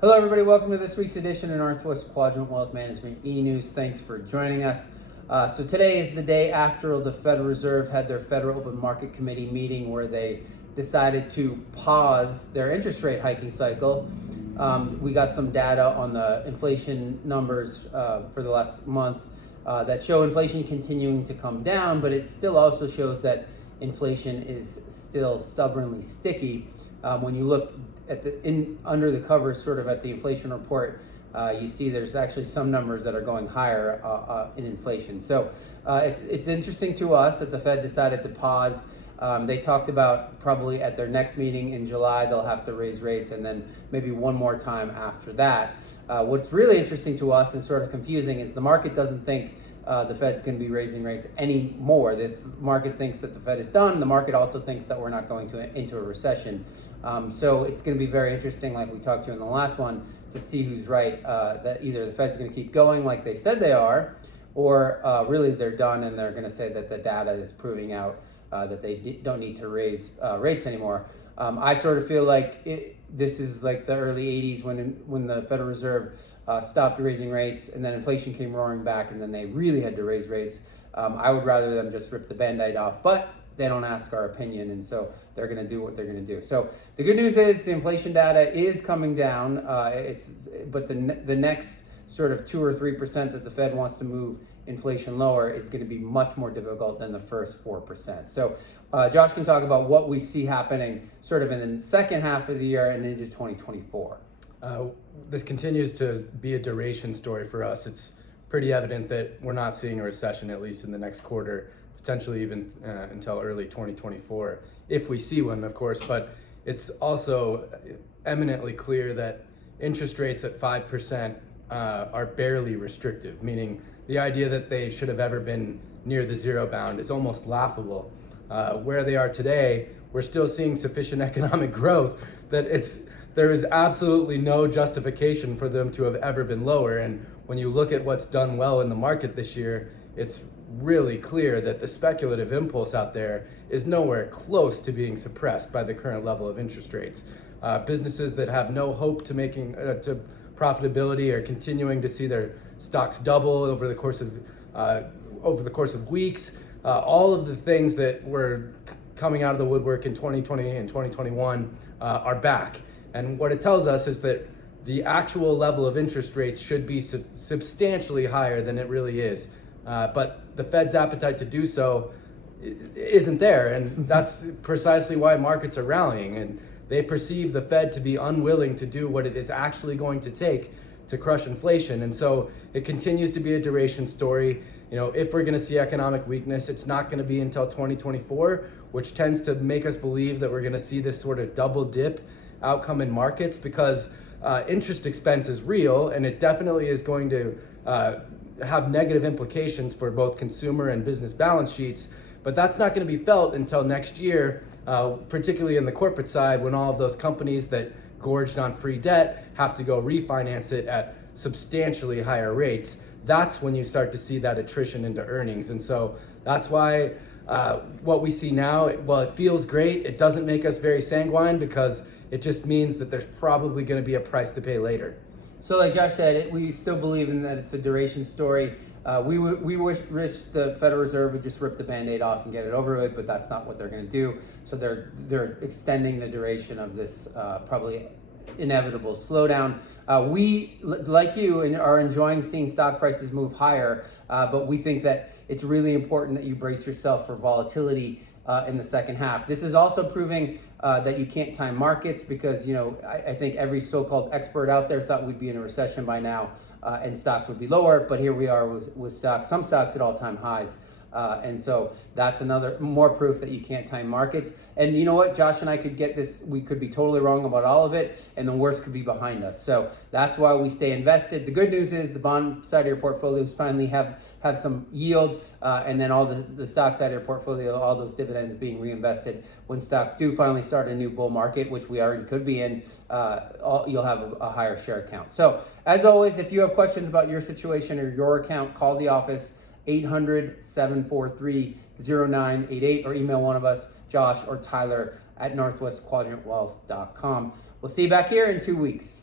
Hello everybody, welcome to this week's edition of Northwest Quadrant Wealth Management E-News. Thanks for joining us. So today is the day after the Federal Reserve had their Federal Open Market Committee meeting where they decided to pause their interest rate hiking cycle. We got some data on the inflation numbers for the last month that show inflation continuing to come down, but it still also shows that inflation is still stubbornly sticky. When you look at under the covers, sort of at the inflation report, you see there's actually some numbers that are going higher in inflation. So it's interesting to us that the Fed decided to pause. They talked about probably at their next meeting in July they'll have to raise rates, and then maybe one more time after that. What's really interesting to us and sort of confusing is the market doesn't think the Fed's going to be raising rates anymore. The market thinks that the Fed is done. The market also thinks that we're not going into a recession. So it's going to be very interesting, like we talked to in the last one, to see who's right, that either the Fed's going to keep going like they said they are, or really they're done and they're going to say that the data is proving out that they don't need to raise rates anymore. I sort of feel like this is like the early 80s when the Federal Reserve stopped raising rates, and then inflation came roaring back, and then they really had to raise rates. I would rather them just rip the Band-Aid off, but they don't ask our opinion, and so they're going to do what they're going to do. So the good news is the inflation data is coming down. But the next sort of 2 or 3% that the Fed wants to move inflation lower is going to be much more difficult than the first 4%. So Josh can talk about what we see happening sort of in the second half of the year and into 2024. This continues to be a duration story for us. It's pretty evident that we're not seeing a recession, at least in the next quarter, potentially even until early 2024, if we see one, of course. But it's also eminently clear that interest rates at 5% are barely restrictive, meaning the idea that they should have ever been near the zero bound is almost laughable. Where they are today, we're still seeing sufficient economic growth that there is absolutely no justification for them to have ever been lower. And when you look at what's done well in the market this year, it's really clear that the speculative impulse out there is nowhere close to being suppressed by the current level of interest rates. Businesses that have no hope to making to profitability are continuing to see their stocks double over the course of weeks. All of the things that were coming out of the woodwork in 2020 and 2021 are back. And what it tells us is that the actual level of interest rates should be substantially higher than it really is. But the Fed's appetite to do so isn't there. And that's precisely why markets are rallying. And they perceive the Fed to be unwilling to do what it is actually going to take to crush inflation. And so it continues to be a duration story. You know, if we're going to see economic weakness, it's not going to be until 2024, which tends to make us believe that we're going to see this sort of double dip outcome in markets, because interest expense is real, and it definitely is going to have negative implications for both consumer and business balance sheets. But that's not going to be felt until next year, particularly in the corporate side, when all of those companies that gorged on free debt have to go refinance it at substantially higher rates. That's when you start to see that attrition into earnings. And so that's why what we see now, while it feels great, it doesn't make us very sanguine, because it just means that there's probably going to be a price to pay later. So like Josh said, we still believe in that it's a duration story. We wish the Federal Reserve would just rip the Band-Aid off and get it over with, but that's not what they're going to do. So they're extending the duration of this probably inevitable slowdown. We, like you, are enjoying seeing stock prices move higher, but we think that it's really important that you brace yourself for volatility in the second half. This is also proving that you can't time markets, because I think every so-called expert out there thought we'd be in a recession by now and stocks would be lower, but here we are with stocks, some stocks at all-time highs. And so that's more proof that you can't time markets. And you know what, Josh and I could get this, we could be totally wrong about all of it, and the worst could be behind us. So that's why we stay invested. The good news is the bond side of your portfolios finally have some yield, and then all the stock side of your portfolio, all those dividends being reinvested. When stocks do finally start a new bull market, which we already could be in, you'll have a higher share count. So as always, if you have questions about your situation or your account, call the office, 800-743-0988, or email one of us, Josh or Tyler, at northwestquadrantwealth.com. We'll see you back here in 2 weeks.